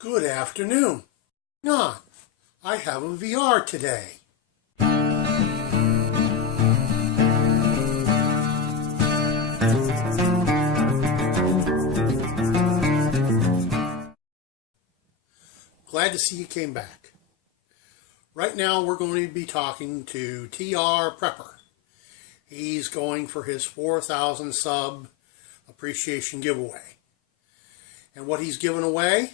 Good afternoon. I have a VR today. Glad to see you came back. Right now we're going to be talking to TRprepper. He's going for his 4,000 sub appreciation giveaway. And what he's giving away?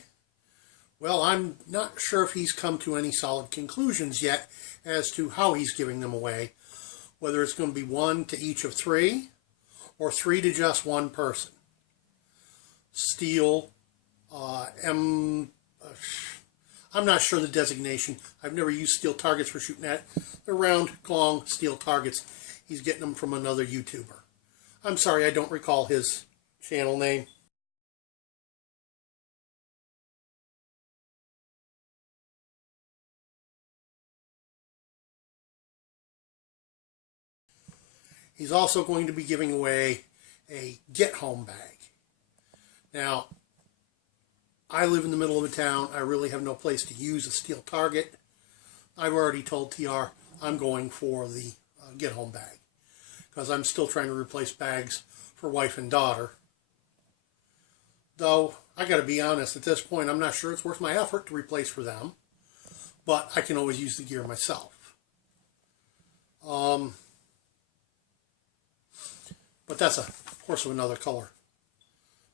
Well, I'm not sure if he's come to any solid conclusions yet as to how he's giving them away. Whether it's going to be one to each of three or three to just one person. Steel, I'm not sure the designation. I've never used steel targets for shooting at. They're round, long steel targets. He's getting them from another YouTuber. I'm sorry, I don't recall his channel name. He's also going to be giving away a get-home bag. Now, I live in the middle of a town. I really have no place to use a steel target. I've already told TR I'm going for the get-home bag because I'm still trying to replace bags for wife and daughter. Though, I got to be honest, at this point, I'm not sure it's worth my effort to replace for them, but I can always use the gear myself. But that's a horse of another color.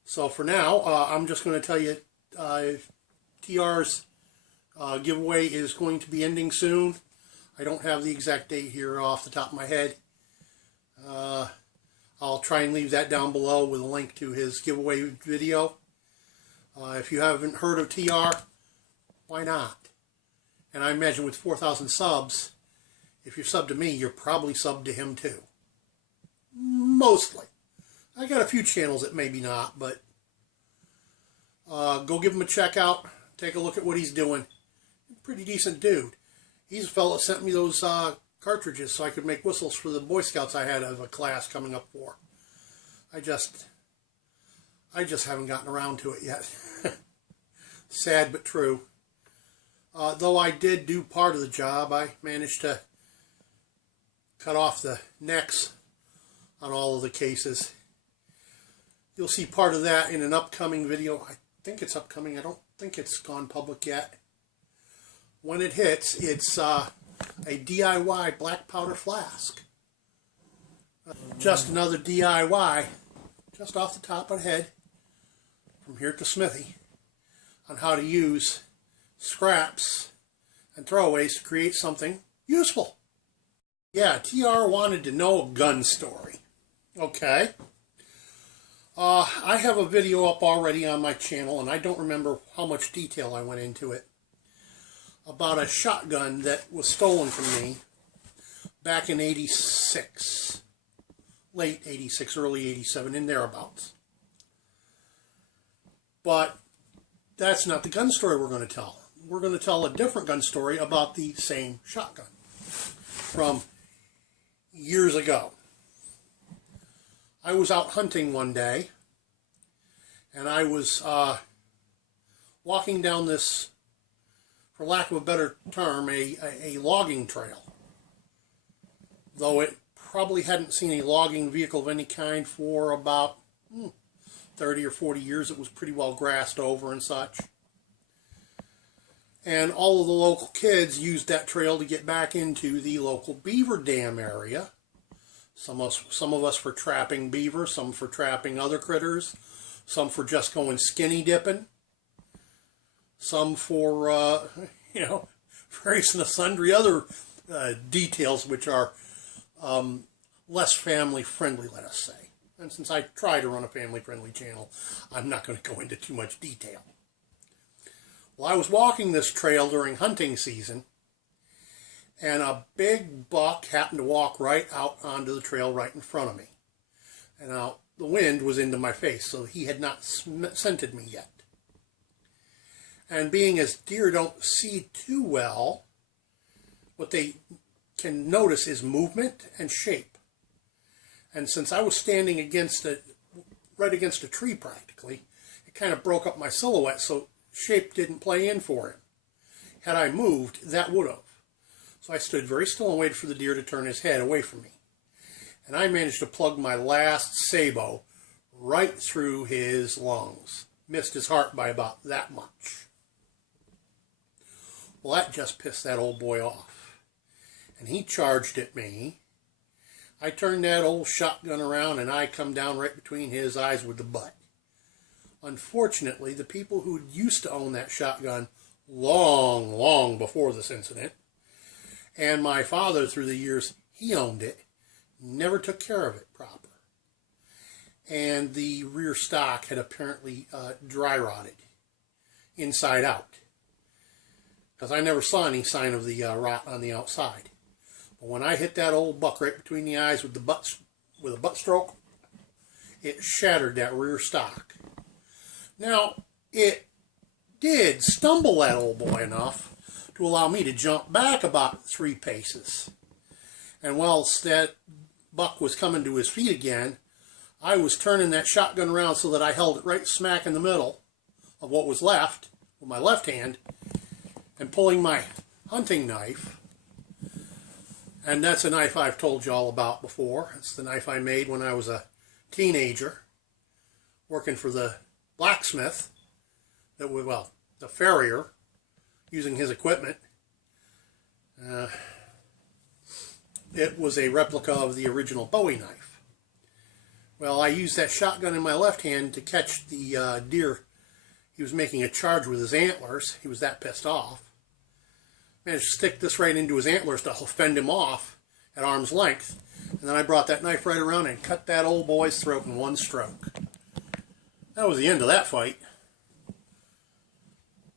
So for now, I'm just going to tell you TR's giveaway is going to be ending soon. I don't have the exact date here off the top of my head. I'll try and leave that down below with a link to his giveaway video. If you haven't heard of TR, why not? And I imagine with 4,000 subs, if you're subbed to me, you're probably subbed to him too. Mostly. I got a few channels that maybe not, but go give him a check out. Take a look at what he's doing. Pretty decent dude. He's a fellow that sent me those cartridges so I could make whistles for the Boy Scouts I had of a class coming up for. I just haven't gotten around to it yet. Sad but true. Though I did do part of the job, I managed to cut off the necks on all of the cases. You'll see part of that in an upcoming video. I think it's upcoming. I don't think it's gone public yet. When it hits, it's a DIY black powder flask. Just another DIY, just off the top of the head, from here to Smithy, on how to use scraps and throwaways to create something useful. Yeah, TR wanted to know a gun story. Okay. I have a video up already on my channel, and I don't remember how much detail I went into it, about a shotgun that was stolen from me back in '86. Late '86, early '87, in thereabouts. But that's not the gun story we're going to tell. We're going to tell a different gun story about the same shotgun from years ago. I was out hunting one day, and I was walking down this, for lack of a better term, a logging trail. Though it probably hadn't seen a logging vehicle of any kind for about 30 or 40 years. It was pretty well grassed over and such. And all of the local kids used that trail to get back into the local beaver dam area. Some of us for trapping beaver, some for trapping other critters, some for just going skinny dipping, some for, various and sundry other details which are less family friendly, let us say. And since I try to run a family friendly channel, I'm not going to go into too much detail. Well, I was walking this trail during hunting season, and a big buck happened to walk right out onto the trail right in front of me. And now the wind was into my face, so he had not scented me yet. And being as deer don't see too well, what they can notice is movement and shape. And since I was standing right against a tree practically, it kind of broke up my silhouette, so shape didn't play in for him. Had I moved, that would have. So I stood very still and waited for the deer to turn his head away from me. And I managed to plug my last sabot right through his lungs. Missed his heart by about that much. Well, that just pissed that old boy off. And he charged at me. I turned that old shotgun around and I come down right between his eyes with the butt. Unfortunately, the people who used to own that shotgun long before this incident, and my father through the years he owned it, never took care of it proper. And the rear stock had apparently dry rotted inside out. Because I never saw any sign of the rot on the outside. But when I hit that old buck right between the eyes with a butt stroke, it shattered that rear stock. Now, it did stumble that old boy enough to allow me to jump back about 3 paces. And whilst that buck was coming to his feet again, I was turning that shotgun around so that I held it right smack in the middle of what was left with my left hand and pulling my hunting knife. And that's a knife I've told you all about before. It's the knife I made when I was a teenager working for the blacksmith, the farrier, using his equipment. It was a replica of the original Bowie knife. Well, I used that shotgun in my left hand to catch the deer. He was making a charge with his antlers. He was that pissed off. Managed to stick this right into his antlers to fend him off at arm's length. And then I brought that knife right around and cut that old boy's throat in one stroke. That was the end of that fight.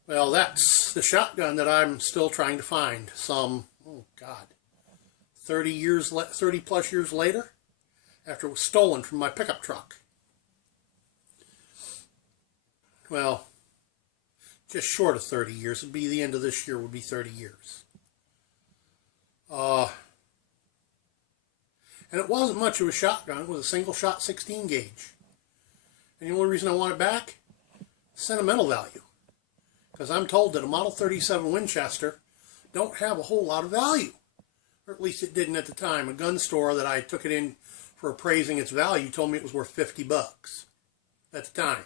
Well, that's the shotgun that I'm still trying to find some, 30 plus years later, after it was stolen from my pickup truck. Well, just short of 30 years. It'd be the end of this year would be 30 years. And it wasn't much of a shotgun. It was a single shot 16 gauge. And the only reason I want it back? Sentimental value. Because I'm told that a Model 37 Winchester don't have a whole lot of value. Or at least it didn't at the time. A gun store that I took it in for appraising its value told me it was worth $50 at the time.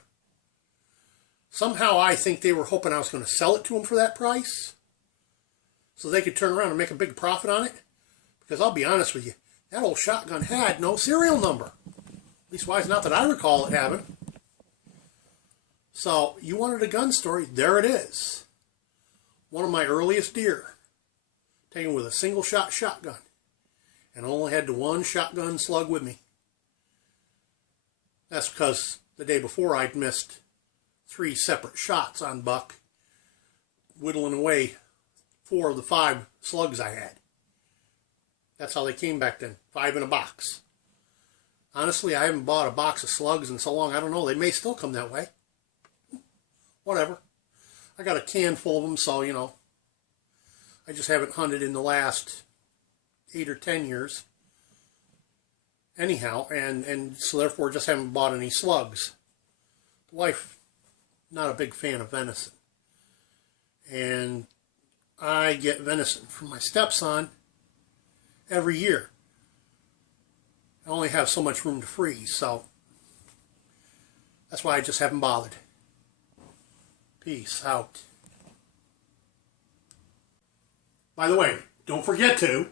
Somehow I think they were hoping I was going to sell it to them for that price so they could turn around and make a big profit on it. Because I'll be honest with you, that old shotgun had no serial number. At least wise not that I recall it having. So, you wanted a gun story, there it is. One of my earliest deer, taken with a single shot shotgun. And I only had the one shotgun slug with me. That's because the day before I'd missed 3 separate shots on buck, whittling away 4 of the 5 slugs I had. That's how they came back then, 5 in a box. Honestly, I haven't bought a box of slugs in so long, I don't know, they may still come that way. Whatever. I got a can full of them, so, I just haven't hunted in the last 8 or 10 years. Anyhow, and so therefore just haven't bought any slugs. The wife, not a big fan of venison. And I get venison from my stepson every year. I only have so much room to freeze, so that's why I just haven't bothered. Peace out. By the way, don't forget to